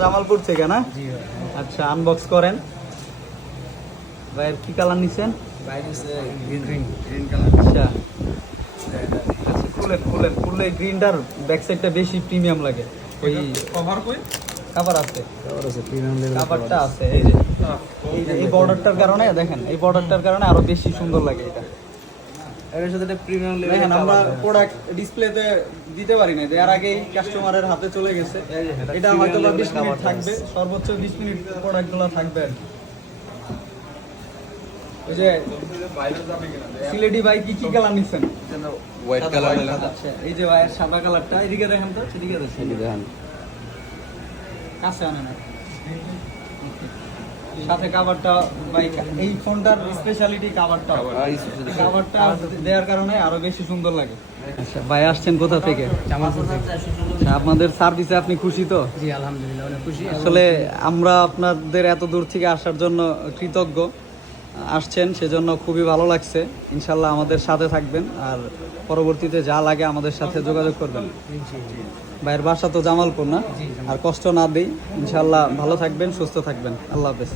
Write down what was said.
জামালপুর থেকে না? আচ্ছা, আনবক্স করেন। ভাইয়ের কি কালার নিছেন? আচ্ছা আচ্ছা, খুলে গ্রিনটার ব্যাক সাইডটা বেশি প্রিমিয়াম লাগে। ওই কাভার আছে, কাভারটা আছে। এই বর্ডারটার কারণে দেখেন, এই বর্ডারটার কারণে আরো বেশি সুন্দর লাগে এটা। এর সাথে একটা প্রিমিয়াম লেভেল দেখেন আমরা প্রোডাক্ট ডিসপ্লেতে দিতে পারি না, এর আগেই কাস্টমারের হাতে চলে গেছে। এটা হয়তো বা 20 মিনিট থাকবে, সর্বোচ্চ 20 মিনিট প্রোডাক্টগুলো থাকবে আর কি। ওই যে সিলেটি ভাই কি কালার নিছেন? হোয়াইট কালার নিলাম। আচ্ছা, এই যে ভাইয়ের সাদা কালারটা, এদিকে দেখেন তো, সেদিকে দেখেন, কাছে আনে না। সাথে কাভারটা ভাই, এই ফোনটার স্পেশালিটি কাভারটা দেওয়ার কারণে আরো বেশি সুন্দর লাগে। আচ্ছা, ভাই আসছেন কোথা থেকে? জামালপুর থেকে। আচ্ছা, আপনাদের সার্ভিসে আপনি খুশি তো? জি আলহামদুলিল্লাহ, অনেক খুশি। আসলে আমরা আপনাদের এত দূর থেকে আসার জন্য কৃতজ্ঞ। আসছেন সেজন্য খুবই ভালো লাগছে। ইনশাল্লাহ আমাদের সাথে থাকবেন আর পরবর্তীতে যা লাগে আমাদের সাথে যোগাযোগ করবেন। ভাইয়ের বাসা তো জামালপুর না? আর কষ্ট না দেই, ইনশাল্লাহ ভালো থাকবেন, সুস্থ থাকবেন। আল্লাহ হাফেজ।